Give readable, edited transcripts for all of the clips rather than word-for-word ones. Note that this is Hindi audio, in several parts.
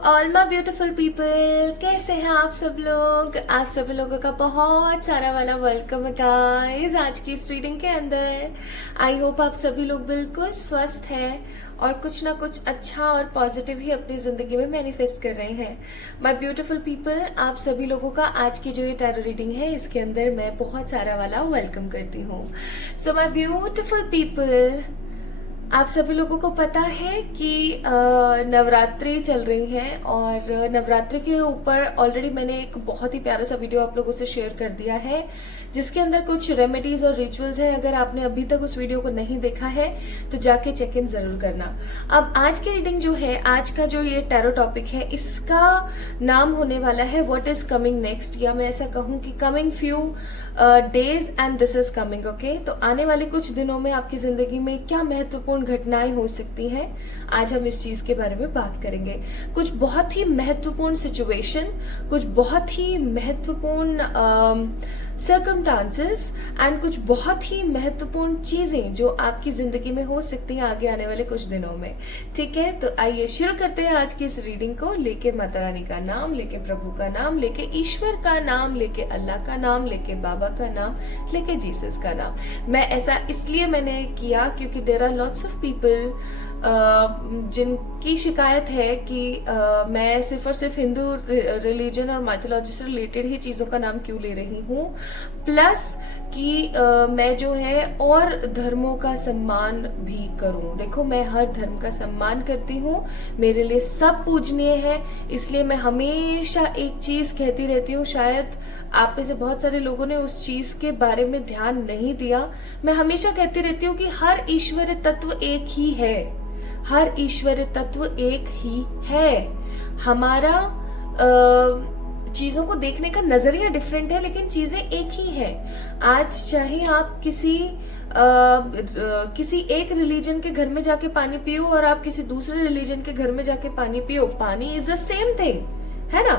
ऑल माय ब्यूटीफुल पीपल, कैसे हैं आप सब लोग। आप सभी लोगों का बहुत सारा वाला वेलकम है गाइस आज की इस रीडिंग के अंदर। आई होप आप सभी लोग बिल्कुल स्वस्थ हैं और कुछ ना कुछ अच्छा और पॉजिटिव ही अपनी जिंदगी में मैनिफेस्ट कर रहे हैं। माय ब्यूटीफुल पीपल, आप सभी लोगों का आज की जो ये टैरो रीडिंग है इसके अंदर मैं बहुत सारा वाला वेलकम करती हूँ। सो माय ब्यूटीफुल पीपल, आप सभी लोगों को पता है कि नवरात्रि चल रही है और नवरात्रि के ऊपर ऑलरेडी मैंने एक बहुत ही प्यारा सा वीडियो आप लोगों से शेयर कर दिया है जिसके अंदर कुछ रेमेडीज और रिचुअल्स हैं। अगर आपने अभी तक उस वीडियो को नहीं देखा है तो जाके चेक इन जरूर करना। अब आज की रीडिंग जो है, आज का जो ये टैरो टॉपिक है, इसका नाम होने वाला है व्हाट इज कमिंग नेक्स्ट, या मैं ऐसा कहूँ कि coming few days and this is coming. Okay, तो आने वाले कुछ दिनों में आपकी जिंदगी में क्या महत्वपूर्ण घटनाएं हो सकती हैं, आज हम इस चीज के बारे में बात करेंगे। कुछ बहुत ही महत्वपूर्ण सिचुएशन, कुछ बहुत ही महत्वपूर्ण सर्कमस्टांसेस एंड कुछ बहुत ही महत्वपूर्ण चीजें जो आपकी जिंदगी में हो सकती हैं आगे आने वाले कुछ दिनों में। ठीक है, तो आइए शुरू करते हैं आज की इस रीडिंग को, लेके माता रानी का नाम, लेके प्रभु का नाम, लेके ईश्वर का नाम, लेके अल्लाह का नाम, लेके बाबा का नाम, लेके जीसस का नाम। मैं ऐसा इसलिए मैंने किया क्योंकि there are lots of people जिनकी शिकायत है कि मैं सिर्फ और सिर्फ हिंदू रिलीजन और माइथोलॉजी से रिलेटेड ही चीज़ों का नाम क्यों ले रही हूँ, प्लस कि मैं जो है और धर्मों का सम्मान भी करूँ। देखो, मैं हर धर्म का सम्मान करती हूँ, मेरे लिए सब पूजनीय है, इसलिए मैं हमेशा एक चीज़ कहती रहती हूँ। शायद आप में से बहुत सारे लोगों ने उस चीज़ के बारे में ध्यान नहीं दिया। मैं हमेशा कहती रहती हूँ कि हर ईश्वरीय तत्व एक ही है, हर ईश्वरीय तत्व एक ही है। हमारा चीजों को देखने का नजरिया डिफरेंट है लेकिन चीजें एक ही है। आज चाहे आप किसी एक रिलीजन के घर में जाके पानी पियो और आप किसी दूसरे रिलीजन के घर में जाके पानी पियो, पानी इज द सेम थिंग, है ना।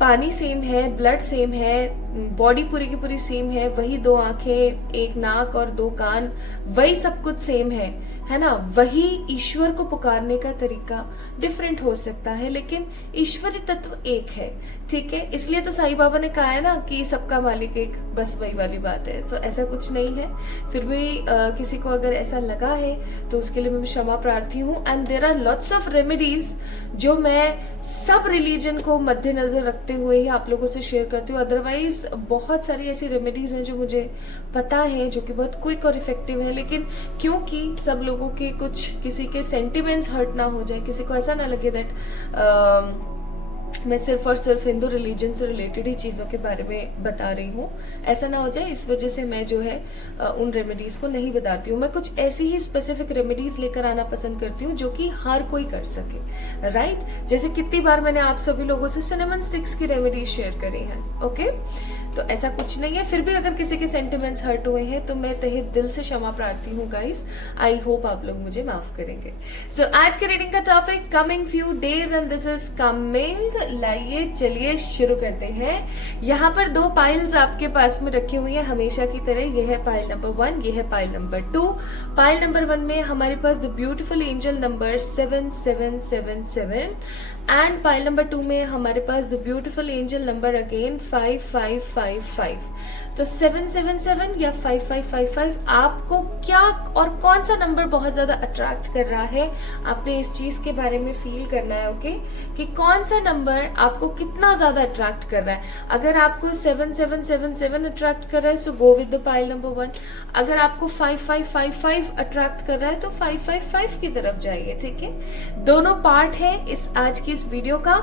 पानी सेम है, ब्लड सेम है, बॉडी पूरी की पूरी सेम है, वही दो आंखें, एक नाक और दो कान, वही सब कुछ सेम है ना। वही ईश्वर को पुकारने का तरीका डिफरेंट हो सकता है लेकिन ईश्वरीय तत्व एक है। ठीक है, इसलिए तो साईं बाबा ने कहा है ना कि सबका मालिक एक, बस वही वाली बात है। तो ऐसा कुछ नहीं है। फिर भी किसी को अगर ऐसा लगा है तो उसके लिए मैं क्षमा प्रार्थी हूँ। And there are lots of remedies जो मैं सब रिलीजन को मद्देनजर रखते हुए ही आप लोगों से शेयर करती हूँ। अदरवाइज बहुत सारी ऐसी रेमेडीज हैं जो मुझे पता है जो कि बहुत क्विक और इफेक्टिव है, लेकिन क्योंकि सब लोगों के कुछ, किसी के सेंटिमेंट्स हर्ट ना हो जाए, किसी को ऐसा ना लगे दैट मैं सिर्फ और सिर्फ हिंदू रिलीजन से रिलेटेड ही चीज़ों के बारे में बता रही हूँ, ऐसा ना हो जाए, इस वजह से मैं जो है उन रेमेडीज को नहीं बताती हूँ। मैं कुछ ऐसी ही स्पेसिफिक रेमेडीज लेकर आना पसंद करती हूँ जो कि हर कोई कर सके, राइट। जैसे कितनी बार मैंने आप सभी लोगों से सिनेमन स्टिक्स की रेमेडीज शेयर करी हैं। ओके, तो ऐसा कुछ नहीं है। फिर भी अगर किसी के सेंटिमेंट्स हर्ट हुए हैं तो मैं तहे दिल से क्षमा प्रार्थी हूँ गाइस। आई होप आप लोग मुझे माफ करेंगे। सो आज के रीडिंग का topic coming few days and this is coming. लाइए चलिए शुरू करते हैं। यहाँ पर दो पाइल्स आपके पास में रखी हुई है हमेशा की तरह। ये है पाइल नंबर 1, ये है पाइल नंबर 2। पाइल नंबर 1 में हमारे पास the beautiful angel number 7777 and pile number 2 में हमारे पास the beautiful angel number again 5555। तो 777 या 5555 आपको क्या और कौन सा नंबर बहुत ज्यादा अट्रैक्ट कर रहा है, आपने इस चीज के बारे में फील करना है। ओके, कि कौन सा नंबर आपको कितना ज्यादा अट्रैक्ट कर रहा है। अगर आपको 7777 अट्रैक्ट कर रहा है so go with the pile number 1। अगर आपको 5555 अट्रैक्ट कर रहा है तो 555 की तरफ जाइए। ठीक है, दोनों पार्ट है इस आज की इस वीडियो का।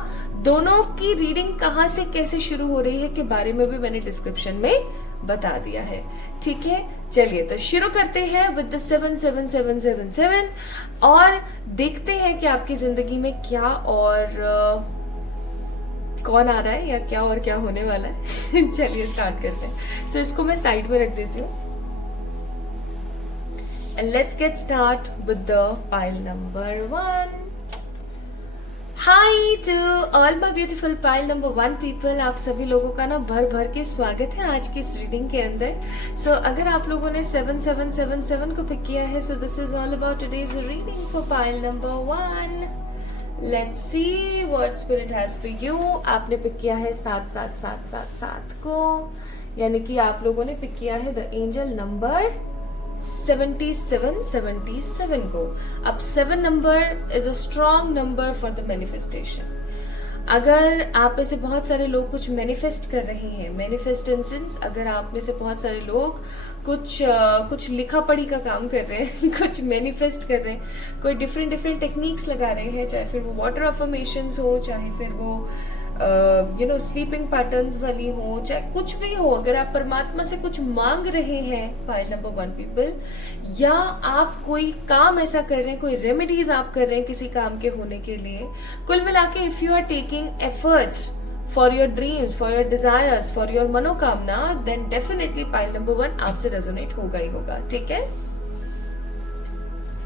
दोनों की रीडिंग कहाँ से कैसे शुरू हो रही है के बारे में भी मैंने डिस्क्रिप्शन में बता दिया है। ठीक है, चलिए तो शुरू करते हैं विद द 77777 और देखते हैं कि आपकी जिंदगी में क्या और कौन आ रहा है या क्या और क्या होने वाला है। चलिए स्टार्ट करते हैं। सो इसको मैं साइड में रख देती हूँ and let's get start with the pile number 1। Hi to all my beautiful pile number 1 people, आप सभी लोगों का ना भर भर के स्वागत है आज की इस रीडिंग के अंदर। सो अगर आप लोगों ने 7777 को पिक किया है so this is all about today's reading for pile number 1। Let's see what spirit has for you. आपने पिक किया है 77777 को, यानी कि आप लोगों ने पिक किया है द एंजल नंबर 7777 को। अब 7 number is a strong number for the manifestation. अगर आप में से बहुत सारे लोग कुछ मैनिफेस्ट कर रहे हैं, मैनिफेस्ट इन सेंस अगर आप में से बहुत सारे लोग कुछ लिखा पढ़ी का काम कर रहे हैं कुछ मैनिफेस्ट कर रहे हैं, कोई डिफरेंट टेक्निक्स लगा रहे हैं, चाहे फिर वो वाटर अफर्मेशंस हो, चाहे फिर वो स्लीपिंग पैटर्न्स वाली हो, चाहे कुछ भी हो, अगर आप परमात्मा से कुछ मांग रहे हैं पाइल नंबर 1 पीपल, या आप कोई काम ऐसा कर रहे हैं, कोई रेमेडीज आप कर रहे हैं किसी काम के होने के लिए, कुल मिला के if you are taking efforts for your dreams, for your desires, for your मनोकामना, देन डेफिनेटली पाइल नंबर 1 आपसे रेजोनेट होगा ही होगा। ठीक है,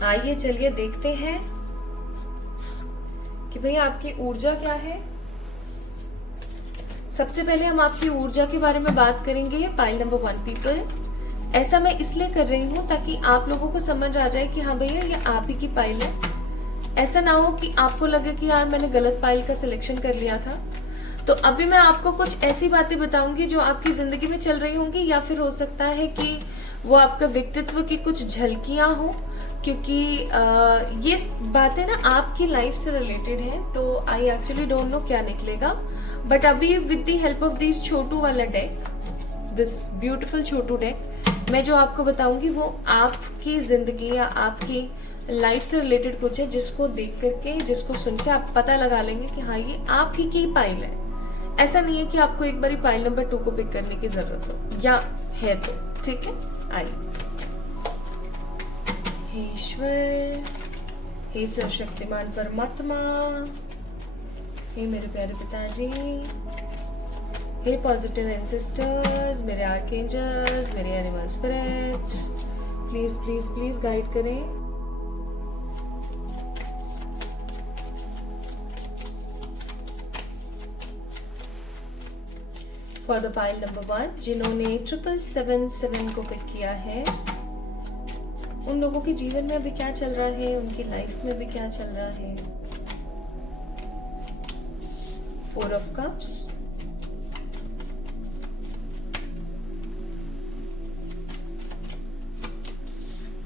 आइए चलिए देखते हैं कि भाई आपकी ऊर्जा क्या है। सबसे पहले हम आपकी ऊर्जा के बारे में बात करेंगे पाइल नंबर 1 पीपल। ऐसा मैं इसलिए कर रही हूं ताकि आप लोगों को समझ आ जाए कि हाँ भैया ये आप ही की पाइल है। ऐसा ना हो कि आपको लगे कि यार मैंने गलत पाइल का सिलेक्शन कर लिया था। तो अभी मैं आपको कुछ ऐसी बातें बताऊंगी जो आपकी जिंदगी में चल रही होंगी, या फिर हो सकता है कि वो आपका व्यक्तित्व की कुछ झलकियां हो, क्योंकि ये बातें ना आपकी लाइफ से रिलेटेड हैं। तो आई एक्चुअली डोंट नो क्या निकलेगा, बट अभी with the help of this छोटू वाला डेक, दिस ब्यूटीफुल छोटू डेक, मैं जो आपको बताऊंगी वो आपकी जिंदगी या आपकी लाइफ से रिलेटेड कुछ है, जिसको देख करके, जिसको सुन के आप पता लगा लेंगे कि हाँ ये आप ही की पाइल है। ऐसा नहीं है कि आपको एक बारी पाइल नंबर 2 को पिक करने की जरूरत हो, या है तो ठीक है। आइए, हे ईश्वर, हे सर्वशक्तिमान परमात्मा, हे मेरे प्यारे पिताजी, हे पॉजिटिव एंसेस्टर्स, मेरे आर्कएंजल्स, मेरे animal spirits, please please please guide करें। फॉर द पाइल नंबर 1, जिन्होंने 7777 को पिक किया है, उन लोगों के जीवन में अभी क्या चल रहा है, उनकी लाइफ में अभी क्या चल रहा है। 4 of cups,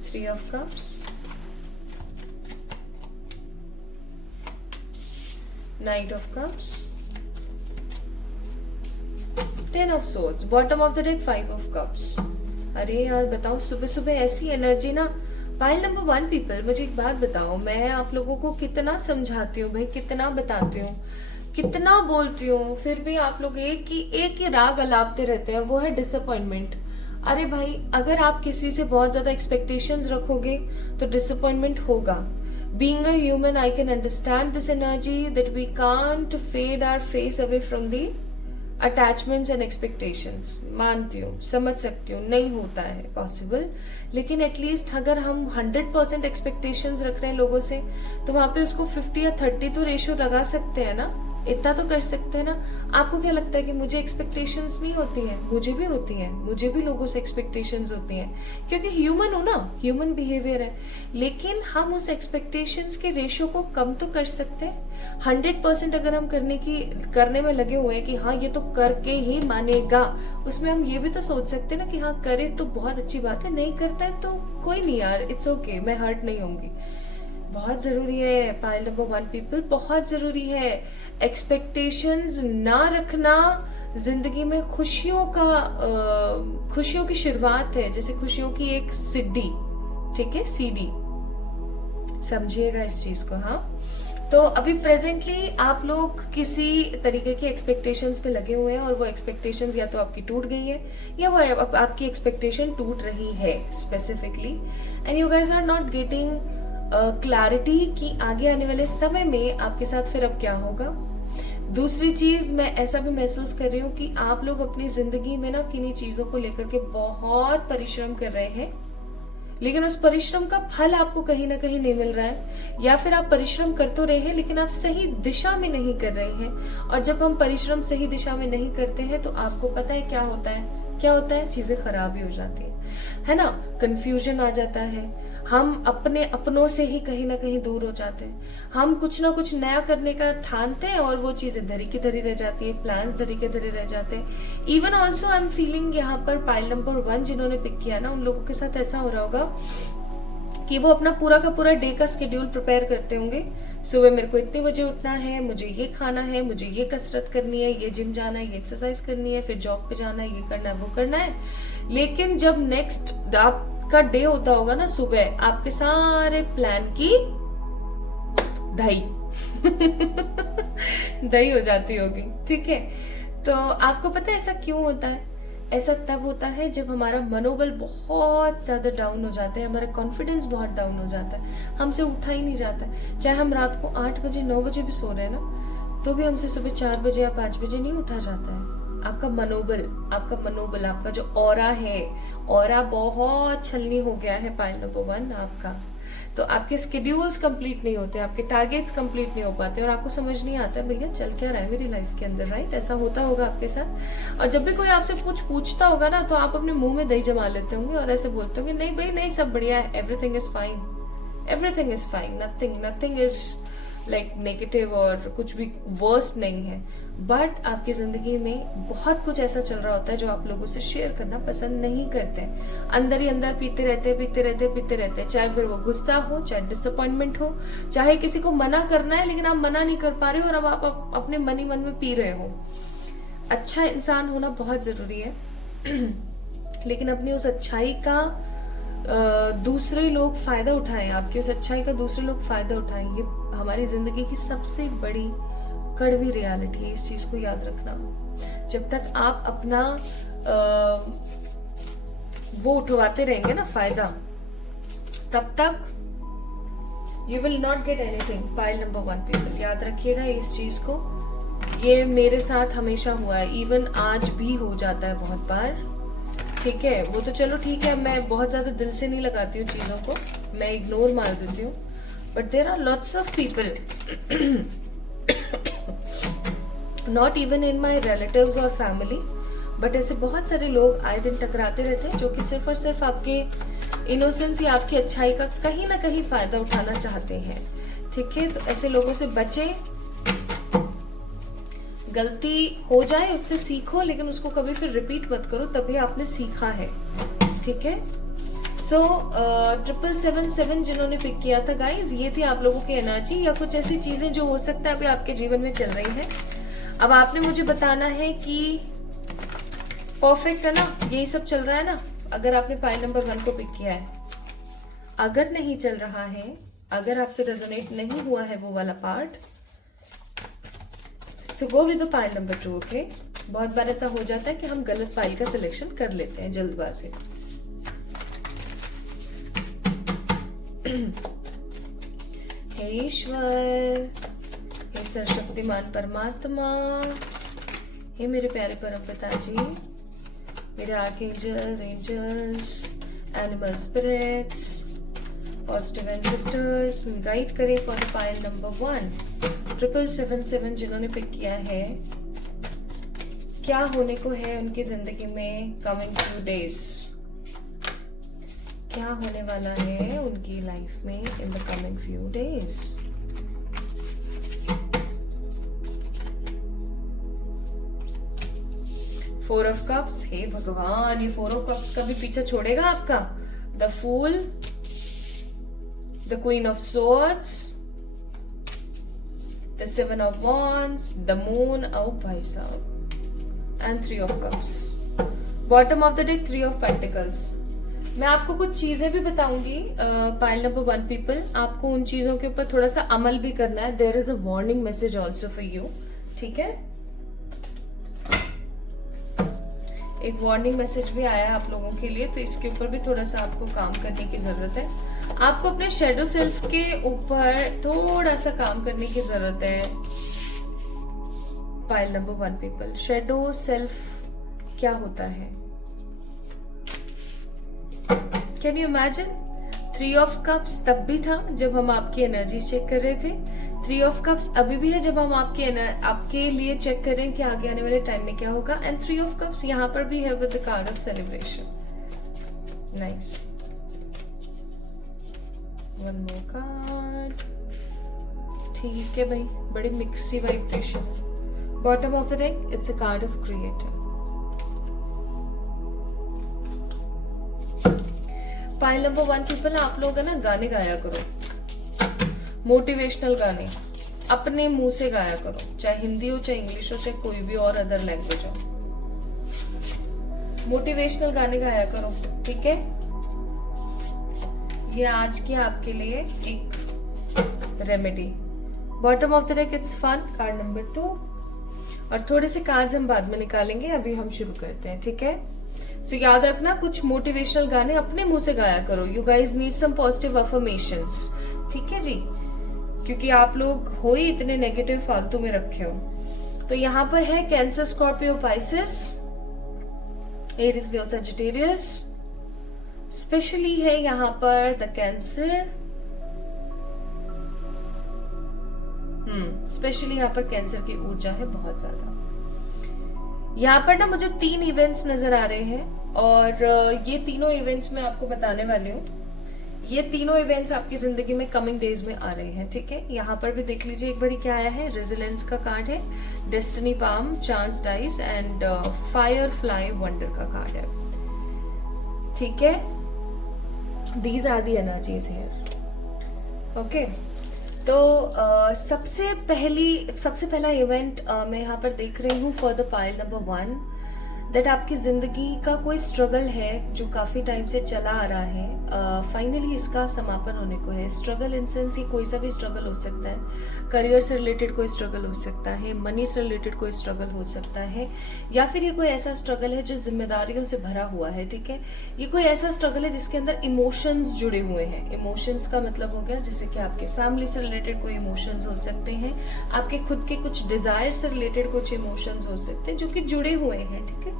3 of cups, 9 of cups, 10 of swords, bottom of the deck 5 of cups. अरे यार बताओ, सुबह सुबह ऐसी एनर्जी ना। पाइल नंबर 1 पीपल, मुझे एक बात बताओ, मैं आप लोगों को कितना समझाती हूँ भाई, कितना बताती हूँ, कितना बोलती हूँ, फिर भी आप लोग एक ही राग अलापते रहते हैं, वो है डिसअपॉइंटमेंट। अरे भाई, अगर आप किसी से बहुत ज्यादा एक्सपेक्टेशंस रखोगे तो डिसअपॉइंटमेंट होगा। Being a human, I can understand this energy that we can't fade our face away from the attachments and expectations. मानती हूँ, समझ सकती हूँ, नहीं होता है पॉसिबल, लेकिन एटलीस्ट अगर हम 100% एक्सपेक्टेशंस रख रहे हैं लोगों से, तो वहां पे उसको 50 या 30 तो रेशो लगा सकते हैं ना, इतना तो कर सकते हैं ना। आपको क्या लगता है कि मुझे एक्सपेक्टेशंस नहीं होती हैं? मुझे भी होती हैं, मुझे भी लोगों से एक्सपेक्टेशंस होती हैं, क्योंकि ह्यूमन हो ना, ह्यूमन बिहेवियर है। लेकिन हम उस एक्सपेक्टेशंस के रेशो को कम तो कर सकते हैं। 100% अगर हम करने में लगे हुए हैं कि हाँ ये तो करके ही मानेगा, उसमें हम ये भी तो सोच सकते हैं ना कि हाँ करे तो बहुत अच्छी बात है, नहीं करता है तो कोई नहीं यार, इट्स ओके, मैं हर्ट नहीं होंगी। बहुत जरूरी है पाइल नंबर 1 पीपल, बहुत जरूरी है। एक्सपेक्टेशंस ना रखना जिंदगी में खुशियों की शुरुआत है, जैसे खुशियों की एक सीढ़ी, ठीक है, सीढ़ी, समझिएगा इस चीज को। हाँ, तो अभी प्रेजेंटली आप लोग किसी तरीके की एक्सपेक्टेशंस पे लगे हुए हैं, और वो एक्सपेक्टेशंस या तो आपकी टूट गई है, या वो आपकी एक्सपेक्टेशन टूट रही है specifically, and you guys are not getting clarity कि आगे आने वाले समय में आपके साथ फिर अब क्या होगा। दूसरी चीज, मैं ऐसा भी महसूस कर रही हूँ कि आप लोग अपनी जिंदगी में ना किन्हीं चीजों को लेकर के बहुत परिश्रम कर रहे हैं, लेकिन उस परिश्रम का फल आपको कहीं ना कहीं नहीं मिल रहा है, या फिर आप परिश्रम कर तो रहे हैं लेकिन आप सही दिशा में नहीं कर रहे हैं। और जब हम परिश्रम सही दिशा में नहीं करते हैं तो आपको पता है क्या होता है, चीजें खराब ही हो जाती है ना, कंफ्यूजन आ जाता है, हम अपने अपनों से ही कहीं ना कहीं दूर हो जाते हैं। हम कुछ ना कुछ नया करने का ठानते हैं और वो चीजें धरी की धरी रह जाती है, प्लान्स धरी के धरी रह जाते हैं। Even also I am feeling यहाँ पर पाइल नंबर 1 जिन्होंने पिक किया ना, उन लोगों के साथ ऐसा हो रहा होगा कि वो अपना पूरा का पूरा डे का शेड्यूल प्रिपेयर करते होंगे। सुबह मेरे को इतने बजे उठना है, मुझे ये खाना है, मुझे ये कसरत करनी है, ये जिम जाना है, ये एक्सरसाइज करनी है, फिर जॉब पे जाना है, ये करना है, वो करना है। लेकिन जब नेक्स्ट आपका डे होता होगा ना, सुबह आपके सारे प्लान की दही दही हो जाती होगी, ठीक है। तो आपको पता है ऐसा क्यों होता है? ऐसा तब होता है जब हमारा मनोबल बहुत ज्यादा डाउन हो जाता है, हमारा कॉन्फिडेंस बहुत डाउन हो जाता है, हमसे उठा ही नहीं जाता है। चाहे हम रात को 8 बजे 9 बजे भी सो रहे हैं ना, तो भी हमसे सुबह 4 बजे या 5 बजे नहीं उठा जाता है। आपका मनोबल, आपका जो ऑरा है, ऑरा बहुत छलनी हो गया है पाइल नंबर 1 आपका। तो आपके स्केड्यूल्स कंप्लीट नहीं होते, आपके टारगेट्स कंप्लीट नहीं हो पाते और आपको समझ नहीं आता है भैया चल क्या रहा है मेरी लाइफ के अंदर, राइट? ऐसा होता होगा आपके साथ। और जब भी कोई आपसे कुछ पूछता होगा ना, तो आप अपने मुंह में दही जमा लेते होंगे और ऐसे बोलते होंगे नहीं भाई नहीं, सब बढ़िया है, everything is fine, everything is fine, nothing is like negative और कुछ भी वर्स्ट नहीं है। बट आपकी जिंदगी में बहुत कुछ ऐसा चल रहा होता है जो आप लोगों से शेयर करना पसंद नहीं करते। अंदर ही अंदर पीते रहते हैं, चाहे फिर वो गुस्सा हो, चाहे डिसअपॉइंटमेंट हो, चाहे किसी को मना करना है लेकिन आप मना नहीं कर पा रहे हो और अब आप अपने मन ही मन में पी रहे हो। अच्छा इंसान होना बहुत जरूरी है लेकिन अपनी उस अच्छाई का दूसरे लोग फायदा उठाएं, आपकी उस अच्छाई का दूसरे लोग फायदा उठाएं, ये हमारी जिंदगी की सबसे बड़ी कड़वी रियलिटी है। इस चीज को याद रखना। जब तक आप अपना वो उठवाते रहेंगे ना फायदा, तब तक you will not get anything. Pile number 1 people, याद रखिएगा इस चीज को। ये मेरे साथ हमेशा हुआ है, इवन आज भी हो जाता है बहुत बार, ठीक है। वो तो चलो ठीक है, मैं बहुत ज्यादा दिल से नहीं लगाती हूँ चीजों को, मैं इग्नोर मार देती हूँ। But there are lots of people, not even in my relatives और फैमिली, बट ऐसे बहुत सारे लोग आए दिन टकराते रहते हैं जो कि सिर्फ और सिर्फ आपके इनोसेंस या आपकी अच्छाई का कहीं ना कहीं फायदा उठाना चाहते हैं, ठीक है। तो ऐसे लोगों से बचे। गलती हो जाए उससे सीखो, लेकिन उसको कभी फिर रिपीट मत करो, तभी आपने सीखा है, ठीक है। सो 7777 जिन्होंने पिक किया था गाइज, ये थी आप लोगों की एनर्जी या कुछ ऐसी चीजें जो हो सकता है अभी आपके जीवन में चल रही है। अब आपने मुझे बताना है कि परफेक्ट है ना, यही सब चल रहा है ना। अगर आपने पाइल नंबर 1 को पिक किया है, अगर नहीं चल रहा है, अगर आपसे रेजोनेट नहीं हुआ है वो वाला part, so go with the pile number 2, okay. बहुत बार ऐसा हो जाता है कि हम गलत फाइल का सिलेक्शन कर लेते हैं जल्दबाजी। हे ईश्वर, हे सर्वशक्तिमान परमात्मा, हे मेरे प्यारे परम पिताजी, मेरे archangels, angels, animal spirits, positive ancestors, guide करें फॉर द पाइल नंबर 1 7777 जिन्होंने पिक किया है। क्या होने को है उनकी जिंदगी में कमिंग फ्यू डेज, क्या होने वाला है उनकी लाइफ में in the coming few days. Four of cups, हे भगवान, ये 4 ऑफ कप्स का भी पीछा छोड़ेगा आपका। The fool, the queen of swords, the 7 of wands, the moon, ओ भाई साहब, and 3 of cups. Bottom of the day 3 of pentacles. मैं आपको कुछ चीजें भी बताऊंगी पाइल नंबर 1 पीपल, आपको उन चीजों के ऊपर थोड़ा सा अमल भी करना है। There is a warning message also for you, ठीक है। एक वार्निंग मैसेज भी आया है आप लोगों के लिए, तो इसके ऊपर भी थोड़ा सा आपको काम करने की जरूरत है। आपको अपने शेडो सेल्फ के ऊपर थोड़ा सा काम करने की जरूरत है pile number 1 people. Shadow self क्या होता है? Can you imagine? 3 of cups तब भी था जब हम आपकी एनर्जी चेक कर रहे थे, 3 ऑफ कप्स अभी भी है जब हम आपके लिए चेक कर रहे हैं कि आगे आने वाले टाइम में क्या होगा, एंड 3 ऑफ कप्स यहाँ पर भी है with the card of celebration. Nice. One more card. ठीक है भाई, बड़ी मिक्सी वाइब्रेशन है। Bottom of the deck, it's a card of creator. Pile number 1 people, आप लोग है ना गाने गाया करो, मोटिवेशनल गाने अपने मुंह से गाया करो, चाहे हिंदी हो, चाहे इंग्लिश हो, चाहे कोई भी और अदर लैंग्वेज हो, मोटिवेशनल गाने गाया करो, ठीक है। ये आज की आपके लिए एक remedy. Bottom of the deck, it's fun, card number 2। और थोड़े से कार्ड्स हम बाद में निकालेंगे, अभी हम शुरू करते हैं, ठीक है। सो याद रखना, कुछ मोटिवेशनल गाने अपने मुंह से गाया करो। You guys need some positive affirmations, ठीक है जी, क्योंकि आप लोग हो ही इतने नेगेटिव फालतू में रखे हो। तो यहाँ पर है कैंसर, स्कॉर्पियो, पाइसेस, एरीज, लियो, सजिटेरियस। स्पेशली है यहाँ पर द कैंसर, स्पेशली यहाँ पर कैंसर की ऊर्जा है बहुत ज्यादा। यहाँ पर ना मुझे 3 इवेंट्स नजर आ रहे हैं और ये तीनों इवेंट्स मैं आपको बताने वाली हूँ। ये तीनों इवेंट्स आपकी जिंदगी में कमिंग डेज में आ रहे हैं, ठीक है। यहाँ पर भी देख लीजिए एक बारी क्या आया है। रेजिलेंस का कार्ड है, destiny palm, chance dice and firefly wonder का कार्ड है, ठीक है। These are the energies here, okay. तो सबसे पहला इवेंट मैं यहाँ पर देख रही हूँ for the pile number 1, that आपकी जिंदगी का कोई स्ट्रगल है जो काफी टाइम से चला आ रहा है, फाइनली इसका समापन होने को है। स्ट्रगल इन सेंस, ये कोई सा भी स्ट्रगल हो सकता है। करियर से रिलेटेड कोई स्ट्रगल हो सकता है, मनी से रिलेटेड कोई स्ट्रगल हो सकता है, या फिर ये कोई ऐसा स्ट्रगल है जो जिम्मेदारियों से भरा हुआ है, ठीक है। ये कोई ऐसा स्ट्रगल है जिसके अंदर इमोशंस जुड़े हुए हैं। इमोशंस का मतलब हो गया जैसे कि आपके फैमिली से रिलेटेड कोई इमोशंस हो सकते हैं, आपके खुद के कुछ डिजायर से रिलेटेड कुछ इमोशंस हो सकते हैं जो कि जुड़े हुए हैं, ठीक है।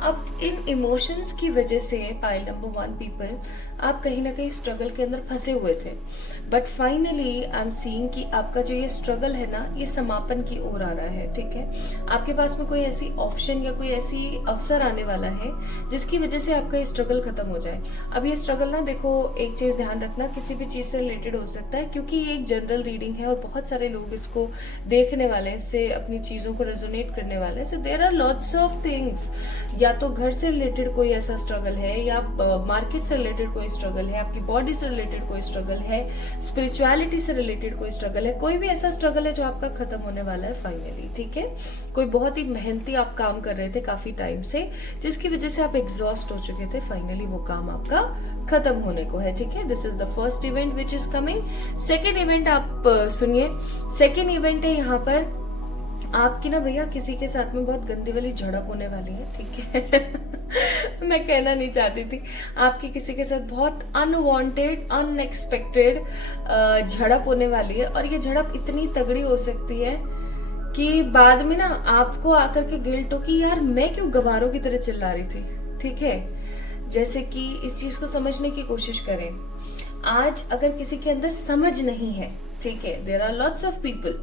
अब इन इमोशंस की वजह से पाइल नंबर 1 पीपल, आप कहीं ना कहीं स्ट्रगल के अंदर फंसे हुए थे, but finally I am seeing कि आपका जो ये स्ट्रगल है ना, ये समापन की ओर आ रहा है, ठीक है। आपके पास में कोई ऐसी ऑप्शन या कोई ऐसी अवसर आने वाला है जिसकी वजह से आपका ये स्ट्रगल खत्म हो जाए। अब ये स्ट्रगल ना, देखो एक चीज ध्यान रखना, किसी भी चीज से रिलेटेड हो सकता है, क्योंकि ये एक जनरल रीडिंग है और बहुत सारे लोग इसको देखने वाले हैं, इससे अपनी चीजों को रेजोनेट करने वाले हैं। So there are lots of things, या तो घर से रिलेटेड कोई ऐसा स्ट्रगल है, या मार्केट से रिलेटेड कोई स्ट्रगल है, आपकी बॉडी से रिलेटेड कोई स्ट्रगल है, स्पिरिचुअलिटी से रिलेटेड कोई स्ट्रगल है, कोई भी ऐसा स्ट्रगल है जो आपका खत्म होने वाला है फाइनली, ठीक है। कोई बहुत ही मेहनती आप काम कर रहे थे काफी टाइम से, जिसकी वजह से आप एग्जॉस्ट हो चुके थे, फाइनली वो काम आपका खत्म होने को है, ठीक है। This is the first event which is coming. Second event आप सुनिए। सेकेंड इवेंट है यहाँ पर आपकी ना भैया किसी के साथ में बहुत गंदी वाली झड़प होने वाली है, ठीक है। मैं कहना नहीं चाहती थी, आपकी किसी के साथ बहुत अनवांटेड, अनएक्सपेक्टेड झड़प होने वाली है, और ये झड़प इतनी तगड़ी हो सकती है कि बाद में ना आपको आकर के गिल्ट हो कि यार मैं क्यों गंवारों की तरह चिल्ला रही थी, ठीक है। जैसे कि इस चीज को समझने की कोशिश करें। आज अगर किसी के अंदर समझ नहीं है, ठीक है, there are lots of people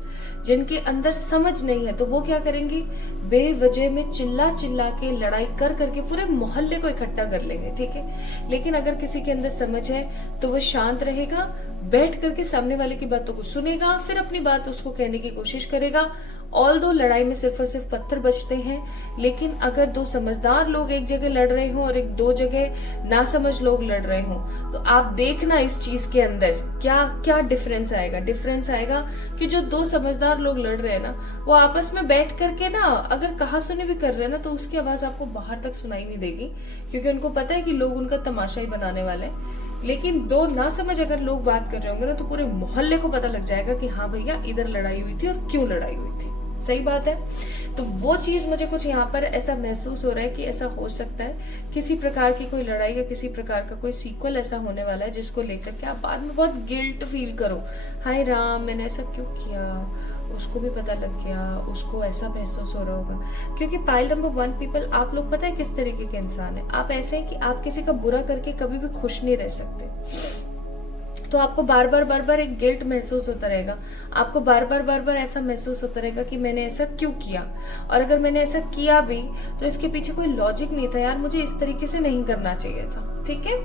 जिनके अंदर समझ नहीं है, तो वो क्या करेंगे, बेवजह में चिल्ला चिल्ला के लड़ाई कर करके पूरे मोहल्ले को इकट्ठा कर लेंगे, ठीक है। लेकिन अगर किसी के अंदर समझ है तो वो शांत रहेगा, बैठ करके सामने वाले की बातों को सुनेगा, फिर अपनी बात उसको कहने की कोशिश करेगा। ऑल दो लड़ाई में सिर्फ और सिर्फ पत्थर बचते हैं, लेकिन अगर दो समझदार लोग एक जगह लड़ रहे हो और एक दो जगह नासमझ लोग लड़ रहे हो, तो आप देखना इस चीज के अंदर क्या क्या डिफरेंस आएगा। डिफरेंस आएगा कि जो दो समझदार लोग लड़ रहे हैं ना, वो आपस में बैठ करके ना अगर कहा सुनी भी कर रहे हैं ना, तो उसकी आवाज आपको बाहर तक सुनाई नहीं देगी, क्योंकि उनको पता है कि लोग उनका तमाशा ही बनाने वाले हैं। लेकिन दो ना समझ अगर लोग बात कर रहे होंगे ना, तो पूरे मोहल्ले को पता लग जाएगा कि हाँ भैया इधर लड़ाई हुई थी और क्यों लड़ाई हुई थी। सही बात है। तो वो चीज मुझे कुछ यहाँ पर ऐसा महसूस हो रहा है कि ऐसा हो सकता है, किसी प्रकार की कोई लड़ाई या किसी प्रकार का कोई सीक्वल ऐसा होने वाला है जिसको लेकर के आप बाद में बहुत गिल्ट फील करो, हाय राम मैंने ऐसा क्यों किया, उसको भी पता लग गया, उसको ऐसा महसूस हो रहा होगा। क्योंकि पाइल नंबर 1 पीपल, आप लोग पता है किस तरीके के इंसान है, आप ऐसे हैं कि आप किसी का बुरा करके कभी भी खुश नहीं रह सकते। तो आपको बार बार एक गिल्ट महसूस होता रहेगा, आपको बार बार ऐसा महसूस होता रहेगा कि मैंने ऐसा क्यों किया, और अगर मैंने ऐसा किया भी तो इसके पीछे कोई लॉजिक नहीं था यार, मुझे इस तरीके से नहीं करना चाहिए था, ठीक है।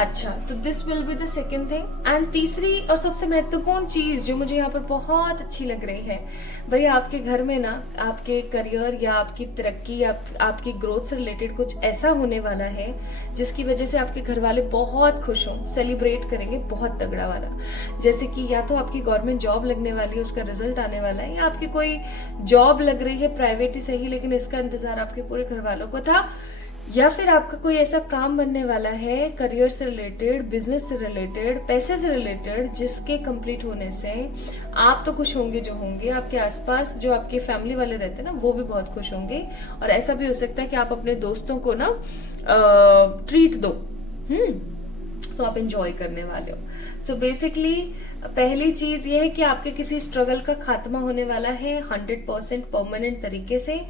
अच्छा, तो this will be the second thing. And तीसरी और सबसे महत्वपूर्ण चीज जो मुझे यहाँ पर बहुत अच्छी लग रही है, भाई आपके घर में ना आपके करियर या आपकी तरक्की या आपकी ग्रोथ से रिलेटेड कुछ ऐसा होने वाला है जिसकी वजह से आपके घर वाले बहुत खुश हों, सेलिब्रेट करेंगे बहुत तगड़ा वाला। जैसे कि या तो आपकी गवर्नमेंट जॉब लगने वाली है, उसका रिजल्ट आने वाला है, या आपकी कोई जॉब लग रही है प्राइवेट ही सही लेकिन इसका इंतजार आपके पूरे घर वालों को था, या फिर आपका कोई ऐसा काम बनने वाला है करियर से रिलेटेड, बिजनेस से रिलेटेड, पैसे से रिलेटेड, जिसके कंप्लीट होने से आप तो खुश होंगे जो होंगे, आपके आसपास जो आपके फैमिली वाले रहते हैं ना वो भी बहुत खुश होंगे। और ऐसा भी हो सकता है कि आप अपने दोस्तों को ना ट्रीट दो, तो आप एंजॉय करने वाले हो। सो बेसिकली पहली चीज ये है कि आपके किसी स्ट्रगल का खात्मा होने वाला है 100% परमानेंट तरीके से।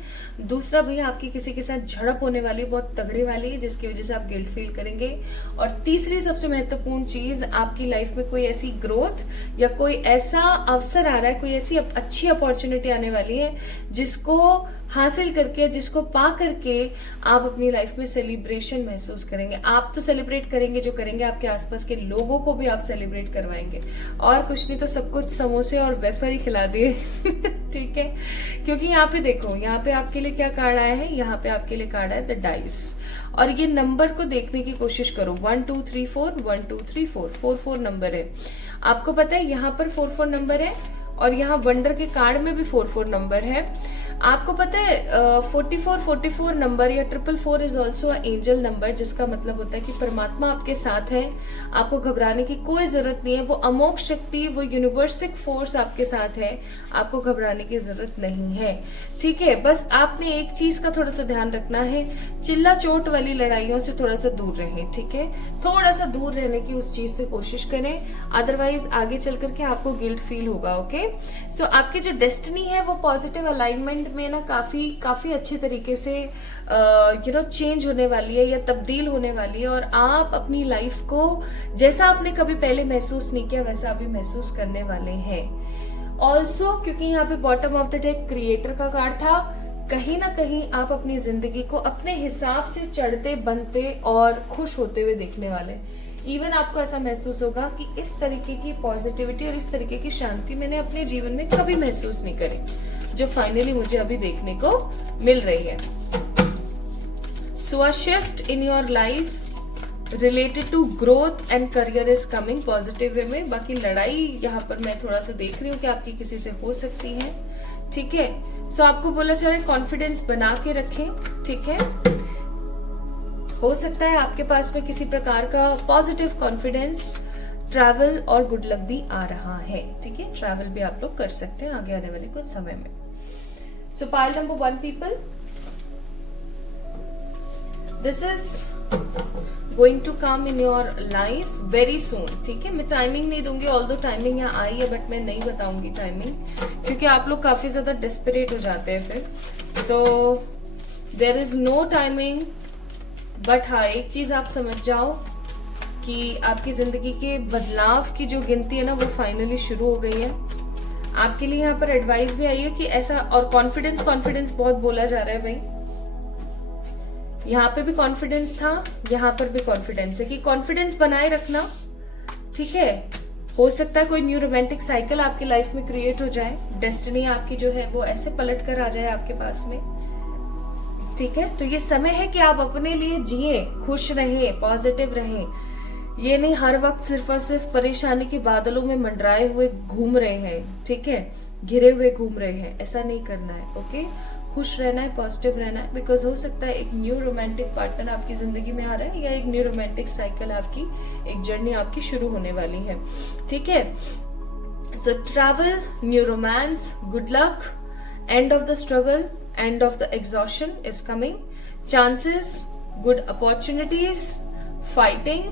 दूसरा, भैया आपकी किसी के साथ झड़प होने वाली बहुत तगड़ी वाली, जिसकी वजह से आप गिल्ट फील करेंगे। और तीसरी सबसे महत्वपूर्ण चीज, आपकी लाइफ में कोई ऐसी ग्रोथ या कोई ऐसा अवसर आ रहा है, कोई ऐसी अच्छी अपॉर्चुनिटी आने वाली है जिसको हासिल करके, जिसको पा करके आप अपनी लाइफ में सेलिब्रेशन महसूस करेंगे। आप तो सेलिब्रेट करेंगे जो करेंगे, आपके आसपास के लोगों को भी आप सेलिब्रेट करवाएंगे। और कुछ नहीं तो सब कुछ समोसे और वेफर ही खिला दिए ठीक है, क्योंकि यहाँ पे देखो, यहाँ पे आपके लिए क्या कार्ड आया है, यहाँ पे आपके लिए कार्ड आया द डाइस। और ये नंबर को देखने की कोशिश करो, 1 2 3 4 1 2 3 4 4 नंबर है। आपको पता है यहाँ पर 4 नंबर है और यहाँ वंडर के कार्ड में भी 4 नंबर है। आपको पता है 44 नंबर या 444 is also a angel number, जिसका मतलब होता है कि परमात्मा आपके साथ है, आपको घबराने की कोई जरूरत नहीं है। वो अमोघ शक्ति, वो यूनिवर्सिक फोर्स आपके साथ है, आपको घबराने की जरूरत नहीं है। ठीक है, बस आपने एक चीज का थोड़ा सा ध्यान रखना है, चिल्ला चोट वाली लड़ाइयों से थोड़ा सा दूर रहें। ठीक है, थोड़ा सा दूर रहने की उस चीज से कोशिश करें, अदरवाइज आगे चल करके आपको गिल्ट फील होगा। ओके, सो आपकी जो डेस्टिनी है वो पॉजिटिव अलाइनमेंट में ना काफी अच्छे तरीके से चेंज होने वाली है या तब्दील होने वाली है। और आप अपनी लाइफ को जैसा आपने कभी पहले महसूस नहीं किया वैसा अभी महसूस करने वाले हैं। ऑल्सो क्योंकि यहाँ पे bottom of the deck creator का कार्ड था, कहीं ना कहीं आप अपनी जिंदगी को अपने हिसाब से चढ़ते बनते और खुश होते हुए देखने वाले। इवन आपको ऐसा महसूस होगा कि इस तरीके की पॉजिटिविटी और इस तरीके की शांति मैंने अपने जीवन में कभी महसूस नहीं करी, जो फाइनली मुझे अभी देखने को मिल रही है। So a shift in your life related to growth and career is coming positive way में। बाकी लड़ाई यहाँ पर मैं थोड़ा सा देख रही हूँ कि आपकी किसी से हो सकती है। ठीक है, सो आपको बोला जा रहा है कॉन्फिडेंस बना के रखें। ठीक है, हो सकता है आपके पास में किसी प्रकार का पॉजिटिव कॉन्फिडेंस, ट्रैवल और गुड लक भी आ रहा है। ठीक है, ट्रैवल भी आप लोग कर सकते हैं आगे आने वाले कुछ समय में। So pile number 1 people, this is going to come in your life very soon. ठीक है, मैं टाइमिंग नहीं दूंगी, ऑल्दो टाइमिंग यहाँ आई है बट मैं नहीं बताऊंगी टाइमिंग, क्योंकि आप लोग काफी ज्यादा डेस्परेट हो जाते हैं फिर। तो there is no timing, but हाँ एक चीज आप समझ जाओ कि आपकी जिंदगी के बदलाव की जो गिनती है ना वो फाइनली शुरू हो गई है। आपके लिए यहाँ पर एडवाइस भी आई है कि ऐसा, और कॉन्फिडेंस बहुत बोला जा रहा है भाई, यहाँ पे भी कॉन्फिडेंस था, यहाँ पर भी कॉन्फिडेंस है कि कॉन्फिडेंस बनाए रखना। ठीक है, हो सकता है कोई न्यू रोमांटिक साइकिल आपकी लाइफ में क्रिएट हो जाए, डेस्टिनी आपकी जो है वो ऐसे पलट कर आ जाए आपके पास में। ठीक है, तो ये समय है कि आप अपने लिए जिए, खुश रहें, पॉजिटिव रहें। ये नहीं हर वक्त सिर्फ और सिर्फ परेशानी के बादलों में मंडराए हुए घूम रहे हैं। ठीक है, घिरे हुए घूम रहे हैं, ऐसा नहीं करना है। ओके, खुश रहना है, पॉजिटिव रहना है, बिकॉज हो सकता है एक न्यू रोमांटिक पार्टनर आपकी जिंदगी में आ रहा है या एक न्यू रोमांटिक साइकिल आपकी, एक जर्नी आपकी शुरू होने वाली है। ठीक है, so travel, new romance, good luck, end of the struggle, end of the exhaustion is coming, chances, good opportunities, fighting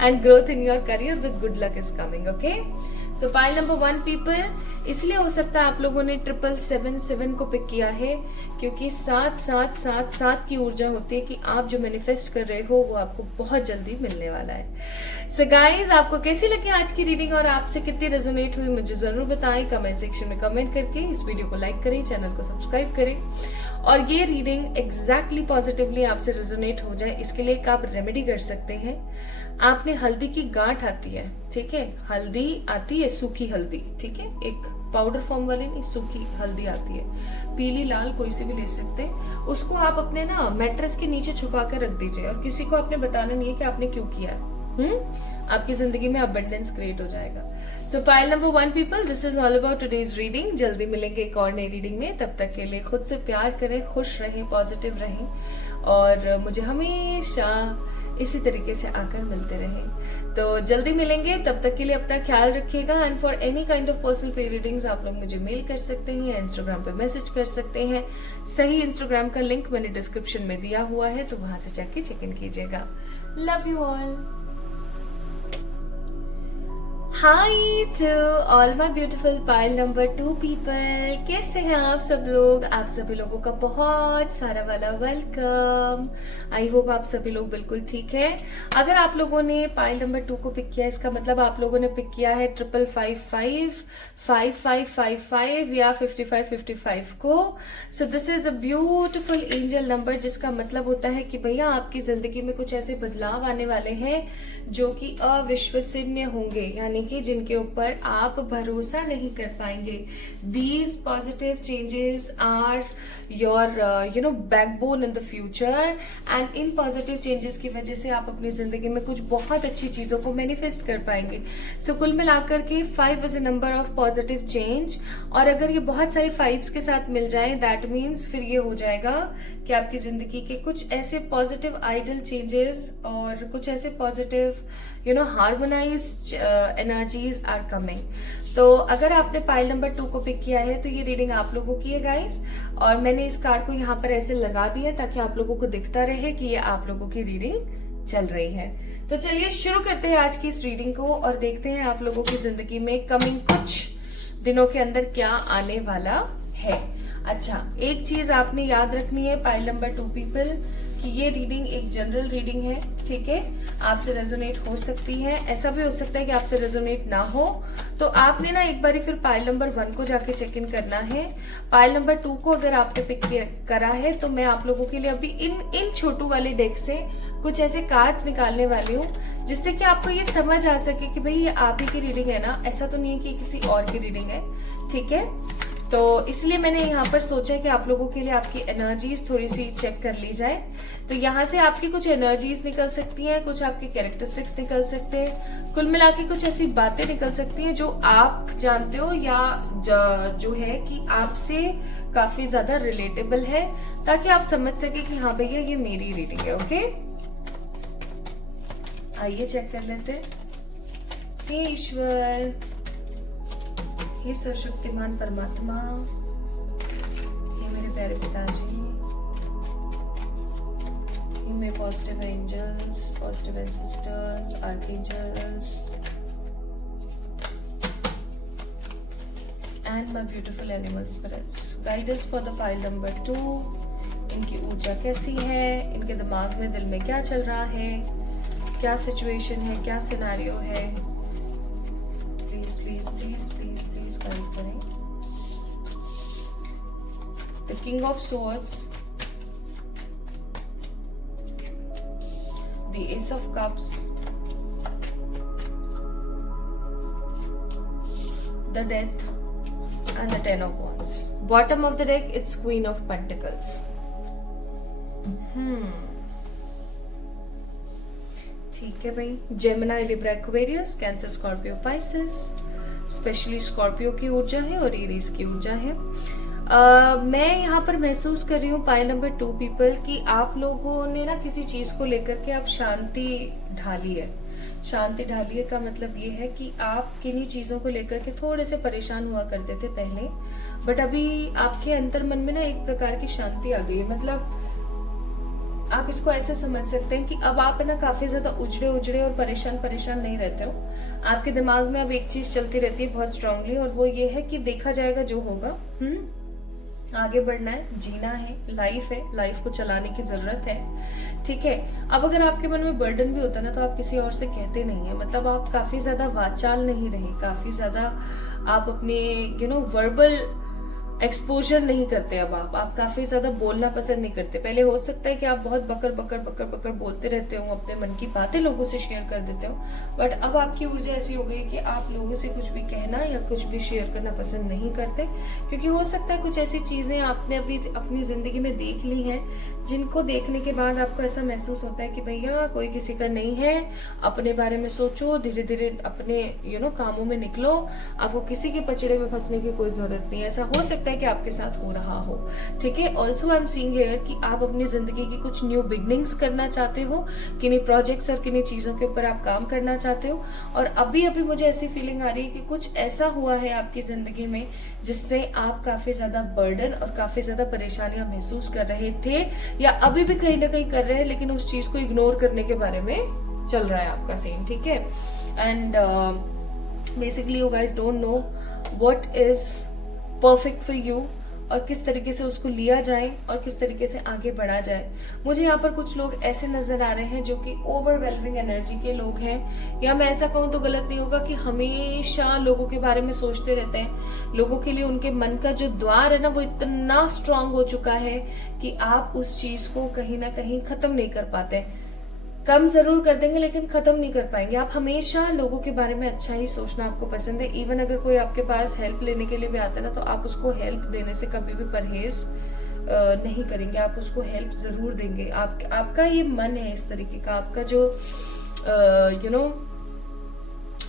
and growth in your career with good luck is coming. Okay, so pile number 1 people, इसलिए हो सकता है आप लोगों ने 777 को पिक किया है, क्योंकि 7 की ऊर्जा होती है कि आप जो मैनिफेस्ट कर रहे हो वो आपको बहुत जल्दी मिलने वाला है। सो गाइज, आपको कैसी लगी आज की रीडिंग और आपसे कितनी रेजोनेट हुई मुझे जरूर बताएं कमेंट सेक्शन में कमेंट करके। इस वीडियो को लाइक करें, चैनल को सब्सक्राइब करें, और ये रीडिंग एग्जैक्टली पॉजिटिवली आपसे रेजोनेट हो जाए इसके लिए एक आप रेमेडी कर सकते हैं। आपने हल्दी की गांठ आती है, ठीक है, हल्दी आती है, सूखी हल्दी, ठीक है, एक पाउडर फॉर्म वाली नहीं, सूखी हल्दी आती है, पीली लाल कोई सी भी ले सकते हैं। उसको आप अपने ना मैट्रेस के नीचे छुपा कर रख दीजिए और किसी को आपने बताना नहीं है कि आपने क्यों किया है। आपकी जिंदगी में अबंडेंस क्रिएट हो जाएगा। सो pile number 1 people, this is all about today's reading. जल्दी मिलेंगे एक और नई रीडिंग में, तब तक के लिए खुद से प्यार करें, खुश रहें, पॉजिटिव रहें, और मुझे हमेशा इसी तरीके से आकर मिलते रहें। तो जल्दी मिलेंगे, तब तक के लिए अपना ख्याल रखिएगा। And for any kind of personal पे रीडिंग्स आप लोग मुझे मेल कर सकते हैं या इंस्टाग्राम पे मैसेज कर सकते हैं। सही इंस्टाग्राम का लिंक मैंने डिस्क्रिप्शन में दिया हुआ है, तो वहां से जाके चेक इन कीजिएगा। Love you all. Hi to all my beautiful pile number 2 people, कैसे हैं आप सब लोग? आप सभी लोगों का बहुत सारा वाला वेलकम। आई होप आप सभी लोग बिल्कुल ठीक है। अगर आप लोगों ने पाइल नंबर 2 को पिक किया, इसका मतलब आप लोगों ने पिक किया है 5555, 5555 या 5555 को। So this is a beautiful angel number, जिसका मतलब होता है कि भैया आपकी जिंदगी में कुछ ऐसे बदलाव आने वाले हैं जो कि अविश्वसनीय होंगे, यानी कि जिनके ऊपर आप भरोसा नहीं कर पाएंगे। These positive changes are your backbone in the future, and in positive changes की वजह से आप अपनी जिंदगी में कुछ बहुत अच्छी चीजों को मैनिफेस्ट कर पाएंगे। सो कुल मिलाकर के 5 is a number of positive change, और अगर ये बहुत सारे 5s के साथ मिल जाए, दैट मीन्स फिर ये हो जाएगा कि आपकी जिंदगी के कुछ ऐसे पॉजिटिव आइडल चेंजेस और कुछ ऐसे positive harmonised energies are coming. तो अगर आपने पाइल नंबर 2 को पिक किया है तो ये रीडिंग आप लोगों की है गाइस, और मैंने इस कार्ड को यहाँ पर ऐसे लगा दिया ताकि आप लोगों को दिखता रहे कि ये आप लोगों की रीडिंग चल रही है। तो चलिए शुरू करते हैं आज की इस रीडिंग को और देखते हैं आप लोगों की जिंदगी में कमिंग कुछ दिनों के अंदर क्या आने वाला है। अच्छा, एक चीज आपने याद रखनी है पाइल नंबर 2 पीपल, कि ये रीडिंग एक जनरल रीडिंग है, ठीक है, आपसे रेजोनेट हो सकती है, ऐसा भी हो सकता है कि आपसे रेजोनेट ना हो। तो आपने ना एक बारी फिर पाइल नंबर 1 को जाके चेक इन करना है। पाइल नंबर 2 को अगर आपने पिक करा है तो मैं आप लोगों के लिए अभी इन छोटू वाले डेक से कुछ ऐसे कार्ड्स निकालने वाली हूँ, जिससे कि आपको ये समझ आ सके कि भाई ये आप ही की रीडिंग है ना, ऐसा तो नहीं है कि किसी और की रीडिंग है, ठीक है। तो इसलिए मैंने यहाँ पर सोचा कि आप लोगों के लिए आपकी एनर्जीज थोड़ी सी चेक कर ली जाए। तो यहाँ से आपकी कुछ एनर्जीज निकल सकती हैं, कुछ आपके कैरेक्टरिस्टिक्स निकल सकते हैं, कुल मिला के कुछ ऐसी बातें निकल सकती हैं जो आप जानते हो या जो है कि आपसे काफी ज्यादा रिलेटेबल है, ताकि आप समझ सके कि हाँ भैया ये मेरी रीडिंग है। ओके, आइए चेक कर लेते हैं। हे ईश्वर, हे सर्वशक्तिमान परमात्मा, हे मेरे प्यारे पिताजी, हे मेरे positive angels, positive ancestors, archangels and my beautiful animal spirits, guide us for the file number 2। इनकी ऊर्जा कैसी है, इनके दिमाग में, दिल में क्या चल रहा है, क्या सिचुएशन है, क्या सिनेरियो है। Please please please please please guide करें। The king of swords, the ace of cups, the death and the 10 of wands. Bottom of the deck, it's queen of pentacles. ठीक है भाई, Gemini, Libra, Aquarius, cancer, Scorpio, Pisces, specially Scorpio की ऊर्जा है और एरीज की ऊर्जा है। मैं यहाँ पर महसूस कर रही हूँ पाइल नंबर 2 पीपल कि आप लोगों ने ना किसी चीज को लेकर के आप शांति ढाली है। शांति ढालिए का मतलब ये है कि आप किन्हीं चीजों को लेकर के थोड़े से परेशान हुआ करते थे पहले, बट अभी आपके अंतर मन में ना एक प्रकार की शांति आ गई है। मतलब आप इसको ऐसे समझ सकते हैं कि अब आप है ना काफी ज्यादा उजड़े उजड़े और परेशान परेशान नहीं रहते हो। आपके दिमाग में अब एक चीज चलती रहती है बहुत स्ट्रांगली, और वो ये है कि देखा जाएगा जो होगा। आगे बढ़ना है, जीना है, लाइफ को चलाने की जरूरत है, ठीक है। अब अगर आपके मन में बर्डन भी होता है ना, तो आप किसी और से कहते नहीं है, मतलब आप काफी ज्यादा वाचाल नहीं रहे, काफी ज्यादा आप अपने वर्बल एक्सपोजर नहीं करते। अब आप काफी ज्यादा बोलना पसंद नहीं करते। पहले हो सकता है कि आप बहुत बकर बकर बकर बकर बोलते रहते हो, अपने मन की बातें लोगों से शेयर कर देते हो, बट अब आपकी ऊर्जा ऐसी हो गई कि आप लोगों से कुछ भी कहना या कुछ भी शेयर करना पसंद नहीं करते, क्योंकि हो सकता है कुछ ऐसी चीजें आपने अभी अपनी जिंदगी में देख ली हैं जिनको देखने के बाद आपको ऐसा महसूस होता है कि भैया कोई किसी का नहीं है, अपने बारे में सोचो, धीरे धीरे अपने कामों में निकलो, आपको किसी के पचड़े में फंसने की कोई जरूरत नहीं है। ऐसा हो सकता है कि आपके साथ हो रहा हो, ठीक है। Also I am seeing here कि आप अपनी जिंदगी की कुछ न्यू बिगनिंग्स करना चाहते हो, किन्हीं प्रोजेक्ट्स और किन्हीं चीजों के ऊपर आप काम करना चाहते हो, और अभी अभी मुझे ऐसी फीलिंग आ रही है कि कुछ ऐसा हुआ है आपकी जिंदगी में जिससे आप काफी ज्यादा बर्डन और काफी ज्यादा परेशानियां महसूस कर रहे थे, या अभी भी कहीं ना कहीं कर रहे हैं, लेकिन उस चीज को इग्नोर करने के बारे में चल रहा है आपका सीन, ठीक है। And basically you guys don't know what is perfect for you, और किस तरीके से उसको लिया जाए और किस तरीके से आगे बढ़ा जाए। मुझे यहाँ पर कुछ लोग ऐसे नजर आ रहे हैं जो कि ओवरवेलमिंग एनर्जी के लोग हैं, या मैं ऐसा कहूँ तो गलत नहीं होगा कि हमेशा लोगों के बारे में सोचते रहते हैं। लोगों के लिए उनके मन का जो द्वार है ना, वो इतना स्ट्रांग हो चुका है कि आप उस चीज को कहीं ना कहीं खत्म नहीं कर पाते। कम जरूर कर देंगे लेकिन खत्म नहीं कर पाएंगे। आप हमेशा लोगों के बारे में अच्छा ही सोचना आपको पसंद है। इवन अगर कोई आपके पास हेल्प लेने के लिए भी आता है ना, तो आप उसको हेल्प देने से कभी भी परहेज नहीं करेंगे, आप उसको हेल्प जरूर देंगे। आपका ये मन है इस तरीके का, आपका जो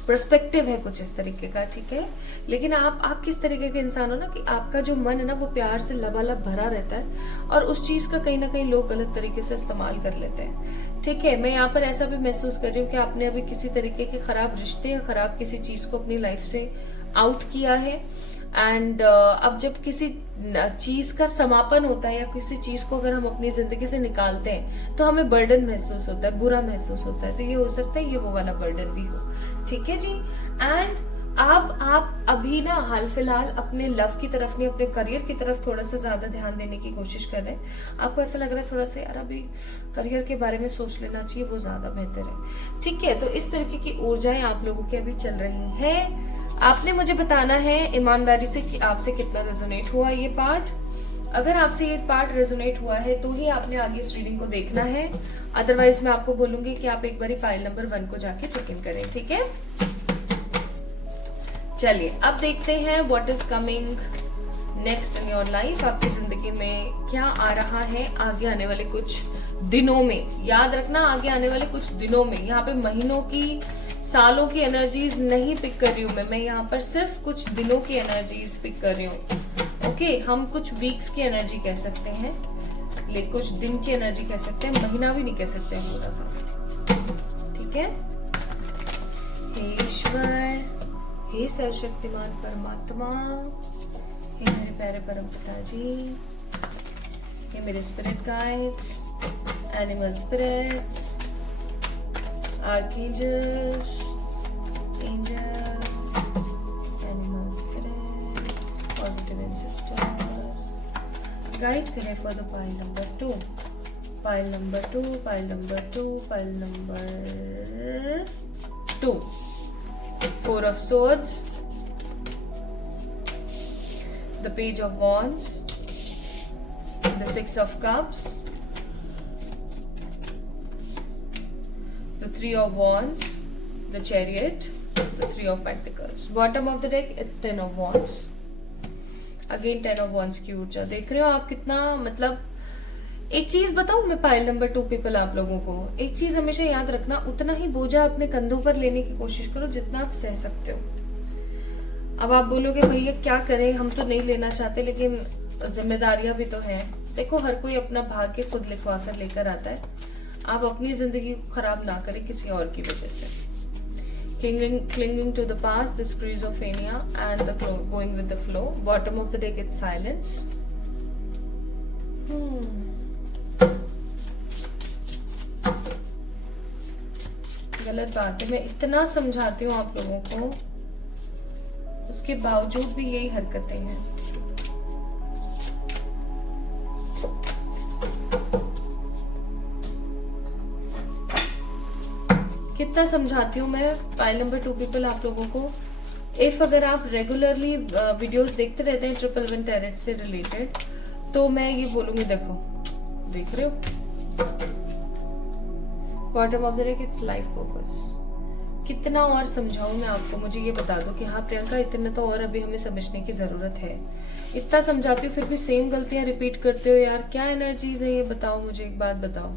पर्सपेक्टिव है कुछ इस तरीके का, ठीक है। लेकिन आप किस तरीके के इंसान हो ना कि आपका जो मन है ना वो प्यार से लबालब भरा रहता है, और उस चीज का कहीं ना कहीं लोग गलत तरीके से इस्तेमाल कर लेते हैं, ठीक है। मैं यहाँ पर ऐसा भी महसूस कर रही हूँ कि आपने अभी किसी तरीके के खराब रिश्ते या खराब किसी चीज को अपनी लाइफ से आउट किया है, एंड अब जब किसी चीज का समापन होता है या किसी चीज को अगर हम अपनी जिंदगी से निकालते हैं तो हमें बर्डन महसूस होता है, बुरा महसूस होता है। तो ये हो सकता है ये वो वाला बर्डन भी हो, ठीक है जी। एंड आप अभी ना हाल फिलहाल अपने लव की तरफ नहीं, अपने करियर की तरफ थोड़ा सा ज्यादा ध्यान देने की कोशिश कर रहे हैं। आपको ऐसा लग रहा है थोड़ा सा यार अभी करियर के बारे में सोच लेना चाहिए, वो ज्यादा बेहतर है, ठीक है। तो इस तरीके की ऊर्जाएं आप लोगों की अभी चल रही है। आपने मुझे बताना है ईमानदारी से कि आपसे कितना रेजोनेट हुआ ये पार्ट। अगर आपसे ये पार्ट रेजोनेट हुआ है तो ही आपने आगे इस रीडिंग को देखना है, अदरवाइज मैं आपको बोलूंगी कि आप एक बार पाइल नंबर 1 को जाके चेक इन करें, ठीक है। चलिए अब देखते हैं what is coming next in your life. आपकी जिंदगी में क्या आ रहा है आगे आने वाले कुछ दिनों में। याद रखना आगे आने वाले कुछ दिनों में, यहाँ पे महीनों की सालों की एनर्जीज नहीं पिक कर रही हूँ मैं यहाँ पर सिर्फ कुछ दिनों की एनर्जीज पिक कर रही हूँ, ओके। हम कुछ वीक्स की एनर्जी कह सकते हैं, लेकिन कुछ दिन की एनर्जी कह सकते हैं, महीना भी नहीं कह सकते हैं थोड़ा सा, ठीक है। हे ईश्वर, हे सर्वशक्तिमान परमात्मा, हे मेरे प्यारे परम पिताजी, हे मेरे spirit guides, animal spirits, archangels, angels, animal spirits, positive ancestors, guide करें for the pile number 2, pile number 2, pile number 2, pile number 2, 4 of swords, the page of wands, the 6 of cups, the 3 of wands, the chariot, the 3 of pentacles. Bottom of the deck it's 10 of wands. Again 10 of wands की ऊर्जा देख रहे हो आप कितना, मतलब एक चीज बताऊं मैं पाइल नंबर 2 पीपल आप लोगों को, एक चीज हमेशा याद रखना, उतना ही बोझा अपने कंधों पर लेने की कोशिश करो जितना आप सह सकते हो। अब आप बोलोगे भैया क्या करें, हम तो नहीं लेना चाहते लेकिन जिम्मेदारियां भी तो हैं। देखो हर कोई अपना भाग्य खुद लिखवा कर लेकर आता है, आप अपनी जिंदगी को खराब ना करें किसी और की वजह से। Clinging to the past, the schizophrenia and the going with the flow. Bottom of the deck it's silence. गलत बात है। मैं इतना समझाती हूँ आप लोगों को, उसके बावजूद भी यही हरकतें हैं। कितना समझाती हूँ मैं। फाइल नंबर 2 पीपल आप लोगों को, इफ अगर आप रेगुलरली वीडियोस देखते रहते हैं 111 टैरेट से रिलेटेड, तो मैं ये बोलूंगी, देखो देख रहे हो bottom of the deck, it's life purpose. कितना और समझाऊं मैं आपको, मुझे ये बता दो कि हाँ प्रियंका इतने तो और अभी हमें समझने की जरूरत है। इतना समझाती हूँ फिर भी सेम गलतियां रिपीट करते हो यार, क्या एनर्जीज है ये बताओ मुझे, एक बात बताओ।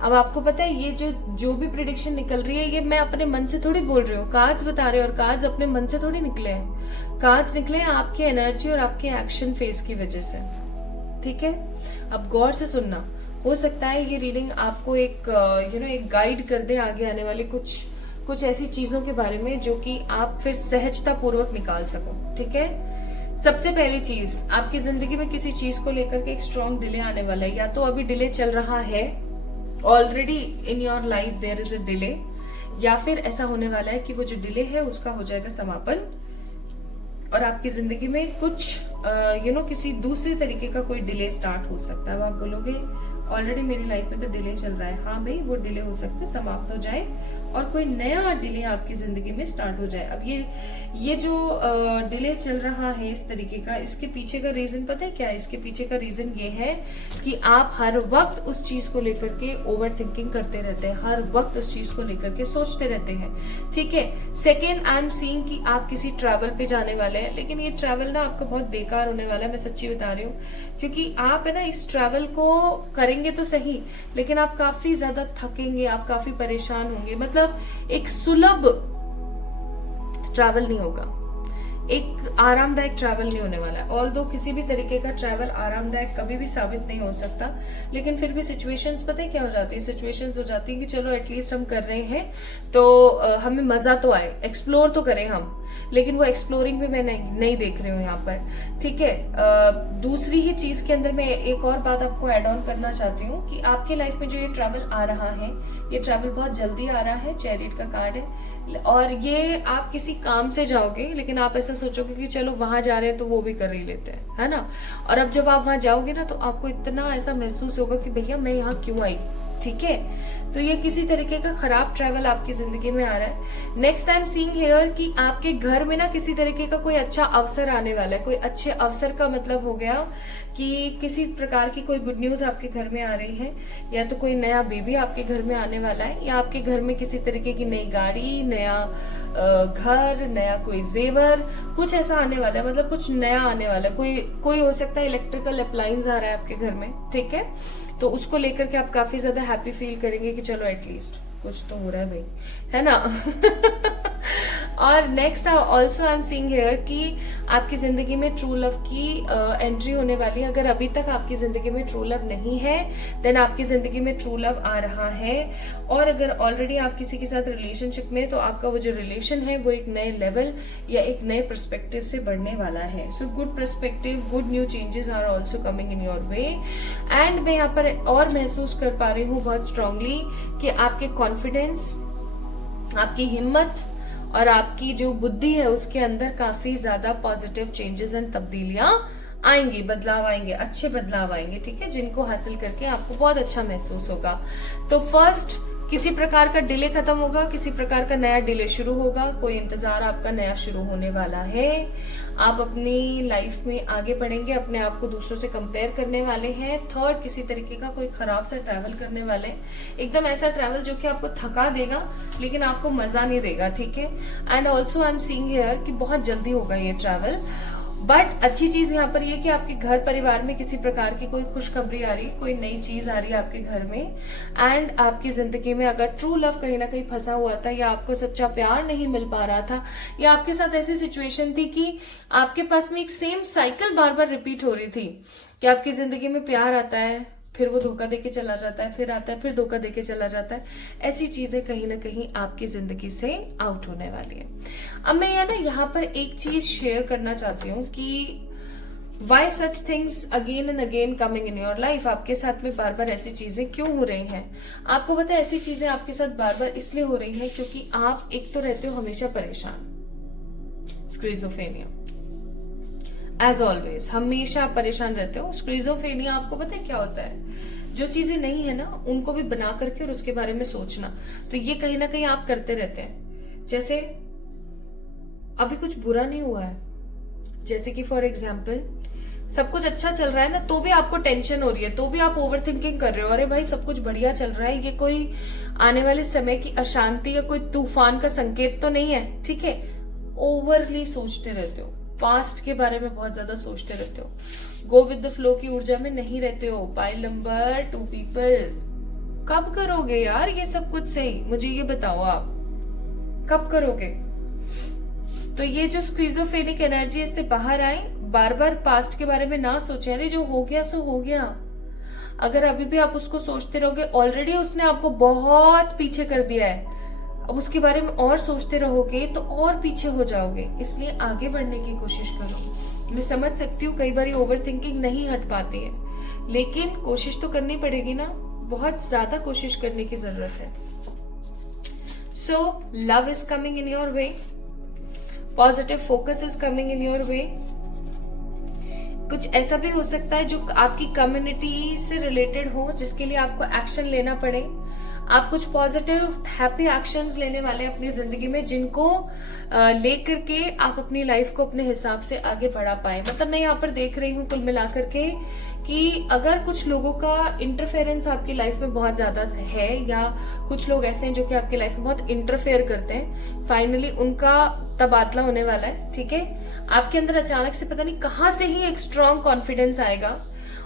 अब आपको पता है ये जो भी प्रिडिक्शन निकल रही है, ये मैं अपने मन से थोड़ी बोल रही हूँ, कार्ड्स बता रहे हैं, और कार्ड्स अपने मन से थोड़ी निकले हैं। कार्ड्स निकले हैं आपकी एनर्जी और आपके एक्शन फेस की वजह से, ठीक है। अब गौर से सुनना, हो सकता है ये रीडिंग आपको एक एक गाइड कर दे आगे आने वाले कुछ ऐसी चीजों के बारे में जो कि आप फिर सहजता पूर्वक निकाल सको, ठीक है। सबसे पहली चीज, आपकी जिंदगी में किसी चीज को लेकर के एक स्ट्रॉन्ग डिले आने वाला है, या तो अभी डिले चल रहा है, already in your life there is a delay, या फिर ऐसा होने वाला है कि वो जो डिले है उसका हो जाएगा समापन, और आपकी जिंदगी में कुछ किसी दूसरे तरीके का कोई डिले स्टार्ट हो सकता है। अब आप बोलोगे ऑलरेडी मेरी लाइफ में तो डिले चल रहा है, हाँ भाई वो डिले हो सकते हैं समाप्त हो जाए और कोई नया डिले आपकी जिंदगी में स्टार्ट हो जाए। अब ये जो डिले चल रहा है इस तरीके का, इसके पीछे का रीजन पता है क्या है? इसके पीछे का रीजन ये है कि आप हर वक्त उस चीज को लेकर के ओवर थिंकिंग करते रहते हैं, हर वक्त उस चीज को लेकर के सोचते रहते हैं, ठीक है। सेकेंड, आई एम सीइंग कि आप किसी ट्रैवल पे जाने वाले हैं, लेकिन ये ट्रैवल ना आपका बहुत बेकार होने वाला है, मैं सच्ची बता रही हूँ, क्योंकि आप है ना इस ट्रैवल को करेंगे तो सही, लेकिन आप काफी ज्यादा थकेंगे, आप काफी परेशान होंगे। मतलब एक सुलभ ट्रैवल नहीं होगा, एक आरामदायक ट्रैवल नहीं होने वाला है। ऑल्दो किसी भी तरीके का ट्रैवल आरामदायक कभी भी साबित नहीं हो सकता, लेकिन फिर भी सिचुएशंस पता है क्या हो जाती है? सिचुएशंस हो जाती है कि चलो एटलीस्ट हम कर रहे हैं तो हमें मजा तो आए, एक्सप्लोर तो करें हम, लेकिन वो एक्सप्लोरिंग भी मैं नहीं देख रही हूँ यहाँ पर, ठीक है। दूसरी ही चीज के अंदर मैं एक और बात आपको ऐड ऑन करना चाहती हूँ कि आपकी लाइफ में जो ये ट्रैवल आ रहा है, ये ट्रैवल बहुत जल्दी आ रहा है, चैरियट का कार्ड है, और ये आप किसी काम से जाओगे, लेकिन आप ऐसा सोचोगे कि चलो वहां जा रहे हैं तो वो भी कर ही लेते हैं, है ना। और अब जब आप वहां जाओगे ना तो आपको इतना ऐसा महसूस होगा कि भैया मैं यहाँ क्यों आई, ठीक है। तो ये किसी तरीके का खराब ट्रैवल आपकी जिंदगी में आ रहा है। नेक्स्ट टाइम सीइंग हियर कि आपके घर में ना किसी तरीके का कोई अच्छा अवसर आने वाला है। कोई अच्छे अवसर का मतलब हो गया कि किसी प्रकार की कोई गुड न्यूज आपके घर में आ रही है, या तो कोई नया बेबी आपके घर में आने वाला है, या आपके घर में किसी तरीके की नई गाड़ी, नया घर, नया कोई जेवर, कुछ ऐसा आने वाला है, मतलब कुछ नया आने वाला है। कोई हो सकता है इलेक्ट्रिकल अप्लायंस आ रहा है आपके घर में, ठीक है। तो उसको लेकर के आप काफी ज्यादा हैप्पी फील करेंगे कि चलो एटलीस्ट कुछ तो हो रहा है भाई, है ना। और next also I am seeing here कि आपकी जिंदगी में ट्रू लव की एंट्री होने वाली है। अगर अभी तक आपकी जिंदगी में ट्रू लव नहीं है, देन आपकी जिंदगी में ट्रू लव आ रहा है। और अगर ऑलरेडी आप किसी के साथ रिलेशनशिप में, तो आपका वो जो रिलेशन है वो एक नए लेवल या एक नए पर्सपेक्टिव से बढ़ने वाला है। So good perspective, good new changes are also coming in your way. And मैं यहाँ पर और महसूस कर पा रही हूँ बहुत स्ट्रांगली कि आपके कॉन्फिडेंस, आपकी हिम्मत और आपकी जो बुद्धि है उसके अंदर काफी ज्यादा पॉजिटिव चेंजेस एंड तब्दीलियां आएंगी, बदलाव आएंगे, अच्छे बदलाव आएंगे, ठीक है, जिनको हासिल करके आपको बहुत अच्छा महसूस होगा। तो फर्स्ट, किसी प्रकार का डिले खत्म होगा, किसी प्रकार का नया डिले शुरू होगा, कोई इंतजार आपका नया शुरू होने वाला है। आप अपनी लाइफ में आगे बढ़ेंगे, अपने आप को दूसरों से कंपेयर करने वाले हैं। थर्ड, किसी तरीके का कोई खराब सा ट्रैवल करने वाले हैं, एकदम ऐसा ट्रैवल जो कि आपको थका देगा लेकिन आपको मजा नहीं देगा, ठीक है। And also I am seeing here कि बहुत जल्दी होगा ये ट्रैवल। बट अच्छी चीज यहाँ पर ये कि आपके घर परिवार में किसी प्रकार की कोई खुशखबरी आ रही, कोई नई चीज आ रही है आपके घर में। एंड आपकी जिंदगी में अगर ट्रू लव कहीं ना कहीं फंसा हुआ था, या आपको सच्चा प्यार नहीं मिल पा रहा था, या आपके साथ ऐसी सिचुएशन थी कि आपके पास में एक सेम साइकिल बार बार रिपीट हो रही थी कि आपकी जिंदगी में प्यार आता है, फिर वो धोखा देके चला जाता है, फिर आता है, फिर धोखा देके चला जाता है, ऐसी चीजें कहीं ना कहीं आपकी जिंदगी से आउट होने वाली है। अब मैं यहाँ पर एक चीज शेयर करना चाहती हूँ कि why such things again and again coming in your life, आपके साथ में बार बार ऐसी चीजें क्यों हो रही हैं? आपको पता है ऐसी चीजें आपके साथ बार बार इसलिए हो रही हैं क्योंकि आप एक तो रहते हो हमेशा परेशान, स्क्रिजोफेनिया, एज ऑलवेज हमेशा आप परेशान रहते हो। स्क्रिजोफेनिया आपको पता है क्या होता है? जो चीजें नहीं है ना उनको भी बना करके और उसके बारे में सोचना, तो ये कहीं ना कहीं आप करते रहते हैं। जैसे अभी कुछ बुरा नहीं हुआ है, जैसे कि फॉर एग्जाम्पल सब कुछ अच्छा चल रहा है ना, तो भी आपको टेंशन हो रही है, तो भी आप ओवर थिंकिंग कर रहे हो, अरे भाई सब कुछ बढ़िया चल रहा है, ये कोई आने वाले समय की अशांति या कोई तूफान का संकेत तो नहीं है, ठीक है। ओवरली सोचते रहते हो, पास्ट के बारे में बहुत ज्यादा सोचते रहते हो, गो विद द फ्लो की ऊर्जा में नहीं रहते हो। पाइल नंबर 2 पीपल, कब करोगे यार ये सब कुछ सही? मुझे ये बताओ आप कब करोगे? तो ये जो स्क्रिजोफेनिक एनर्जी इससे बाहर आए, बार बार पास्ट के बारे में ना सोचें, अरे जो हो गया सो हो गया। अगर अभी भी आप उसको सोचते रहोगे, ऑलरेडी उसने आपको बहुत पीछे कर दिया है, अब उसके बारे में और सोचते रहोगे तो और पीछे हो जाओगे। इसलिए आगे बढ़ने की कोशिश करो। मैं समझ सकती हूँ कई बार ओवर थिंकिंग नहीं हट पाती है, लेकिन कोशिश तो करनी पड़ेगी ना, बहुत ज्यादा कोशिश करने की जरूरत है। So love is coming in your way, positive focus is coming in your वे। कुछ ऐसा भी हो सकता है जो आपकी कम्युनिटी से रिलेटेड हो, जिसके लिए आपको एक्शन लेना पड़े। आप कुछ पॉजिटिव हैप्पी एक्शंस लेने वाले अपनी जिंदगी में, जिनको लेकर के आप अपनी लाइफ को अपने हिसाब से आगे बढ़ा पाए। मतलब मैं यहाँ पर देख रही हूँ कुल मिलाकर के कि अगर कुछ लोगों का इंटरफेरेंस आपकी लाइफ में बहुत ज्यादा है, या कुछ लोग ऐसे हैं जो कि आपकी लाइफ में बहुत इंटरफेयर करते हैं, फाइनली उनका तबादला होने वाला है, ठीक है। आपके अंदर अचानक से पता नहीं कहां से ही एक स्ट्रॉन्ग कॉन्फिडेंस आएगा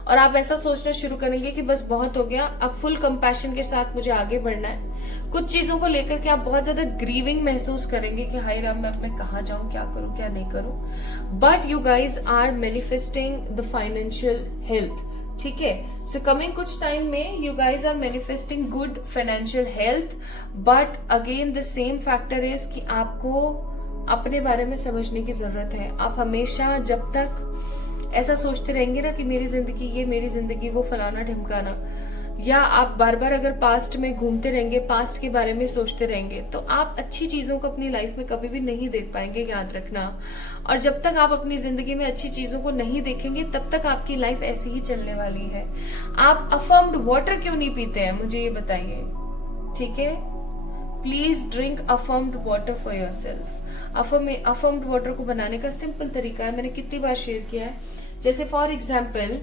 और आप ऐसा सोचना शुरू करेंगे कि बस बहुत हो गया, अब फुल कंपैशन के साथ मुझे आगे बढ़ना है। कुछ चीजों को लेकर के आप बहुत ज्यादा ग्रीविंग महसूस करेंगे कि हाय राम, मैं कहाँ जाऊं, क्या करूं क्या नहीं करूं। But you guys are manifesting the financial health, ठीक है। सो कमिंग कुछ टाइम में you guys are manifesting good financial health, but again the same factor is कि आपको अपने बारे में समझने की जरूरत है। आप हमेशा जब तक ऐसा सोचते रहेंगे ना कि मेरी जिंदगी ये, मेरी जिंदगी वो, फलाना ढिमकाना, या आप बार बार अगर पास्ट में घूमते रहेंगे, पास्ट के बारे में सोचते रहेंगे, तो आप अच्छी चीजों को अपनी लाइफ में कभी भी नहीं देख पाएंगे, याद रखना। और जब तक आप अपनी जिंदगी में अच्छी चीजों को नहीं देखेंगे, तब तक आपकी लाइफ ऐसी ही चलने वाली है। आप अफर्म्ड वाटर क्यों नहीं पीते हैं, मुझे ये बताइए, ठीक है। Please drink affirmed water for yourself. Affirmed water को बनाने का सिंपल तरीका है, मैंने कितनी बार शेयर किया है। जैसे फॉर एग्जाम्पल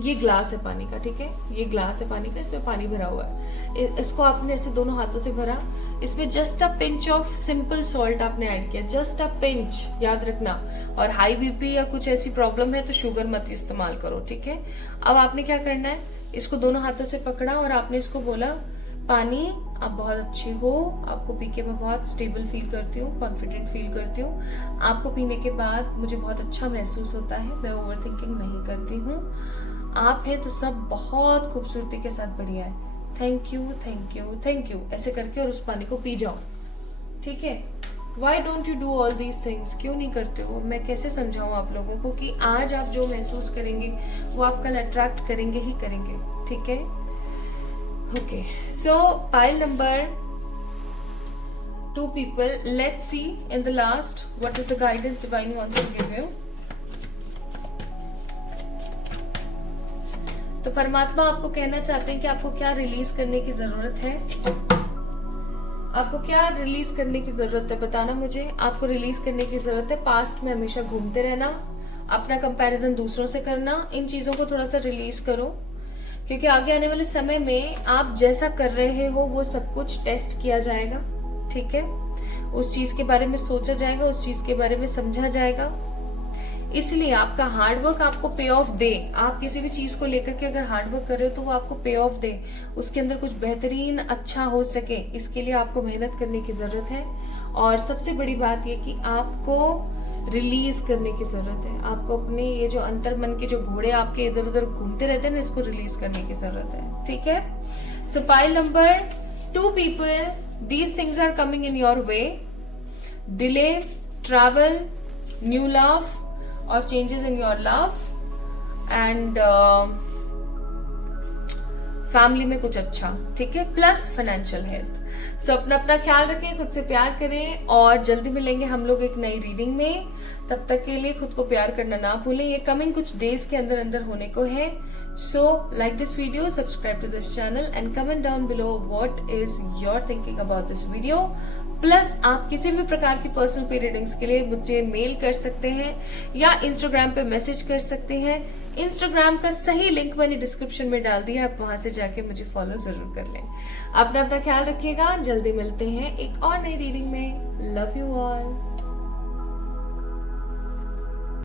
ये ग्लास है पानी का, ठीक है, ये ग्लास है पानी का, इसमें पानी भरा हुआ है, इसको आपने ऐसे दोनों हाथों से भरा, इसमें just a pinch of simple salt आपने ऐड किया, जस्ट अ पिंच, याद रखना। और हाई बीपी या कुछ ऐसी प्रॉब्लम है तो शुगर मत इस्तेमाल करो, ठीक है। अब आपने क्या करना है, इसको दोनों हाथों से पकड़ा और आपने इसको बोला, पानी आप बहुत अच्छी हो, आपको पी के मैं बहुत स्टेबल फील करती हूँ, कॉन्फिडेंट फील करती हूँ, आपको पीने के बाद मुझे बहुत अच्छा महसूस होता है, मैं ओवर थिंकिंग नहीं करती हूँ, आप है तो सब बहुत खूबसूरती के साथ बढ़िया है, thank you thank you thank you, ऐसे करके और उस पानी को पी जाओ, ठीक है। Why don't you do all these things, क्यों नहीं करते हो? मैं कैसे समझाऊं आप लोगों को कि आज आप जो महसूस करेंगे वो आप कल अट्रैक्ट करेंगे ही करेंगे, ठीक है। Okay, so pile number 2 people. Let's see in the last what is the guidance divine wants to give you. तो परमात्मा आपको कहना चाहते हैं कि आपको क्या रिलीज करने की जरूरत है, आपको क्या रिलीज करने की जरूरत है, बताना मुझे। आपको रिलीज करने की जरूरत है पास्ट में हमेशा घूमते रहना, अपना कंपैरिजन दूसरों से करना, इन चीजों को थोड़ा सा रिलीज करो, क्योंकि आगे आने वाले समय में आप जैसा कर रहे हो वो सब कुछ टेस्ट किया जाएगा, ठीक है। उस चीज के बारे में सोचा जाएगा, उस चीज के बारे में समझा जाएगा। इसलिए आपका हार्डवर्क आपको पे ऑफ दे। आप किसी भी चीज को लेकर के अगर हार्डवर्क कर रहे हो तो वो आपको पे ऑफ दे, उसके अंदर कुछ बेहतरीन अच्छा हो सके, इसके लिए आपको मेहनत करने की जरूरत है। और सबसे बड़ी बात यह कि आपको रिलीज करने की जरूरत है, आपको अपने ये जो अंतर मन के जो घोड़े आपके इधर उधर घूमते रहते हैं ना, इसको रिलीज करने की जरूरत है, ठीक है। So pile number 2 people, these things are coming in your way, delay, travel, new love, और changes in your love and family में कुछ अच्छा, ठीक है, प्लस फाइनेंशियल हेल्थ। सो अपना अपना ख्याल रखें, खुद से प्यार करें और जल्दी मिलेंगे हम लोग एक नई रीडिंग में। तब तक के लिए खुद को प्यार करना ना भूलें, ये कमिंग कुछ डेज के अंदर अंदर होने को है। So like this video, subscribe to this channel and comment down below what is your thinking about this video. Plus आप किसी भी प्रकार की पर्सनल पे रीडिंग्स के लिए मुझे मेल कर सकते हैं या इंस्टाग्राम पे मैसेज कर सकते हैं। इंस्टाग्राम का सही लिंक मैंने डिस्क्रिप्शन में डाल दिया, आप वहां से जाके मुझे फॉलो जरूर कर लें। अपना अपना ख्याल रखिएगा, जल्दी मिलते हैं एक और नई रीडिंग में। Love you all.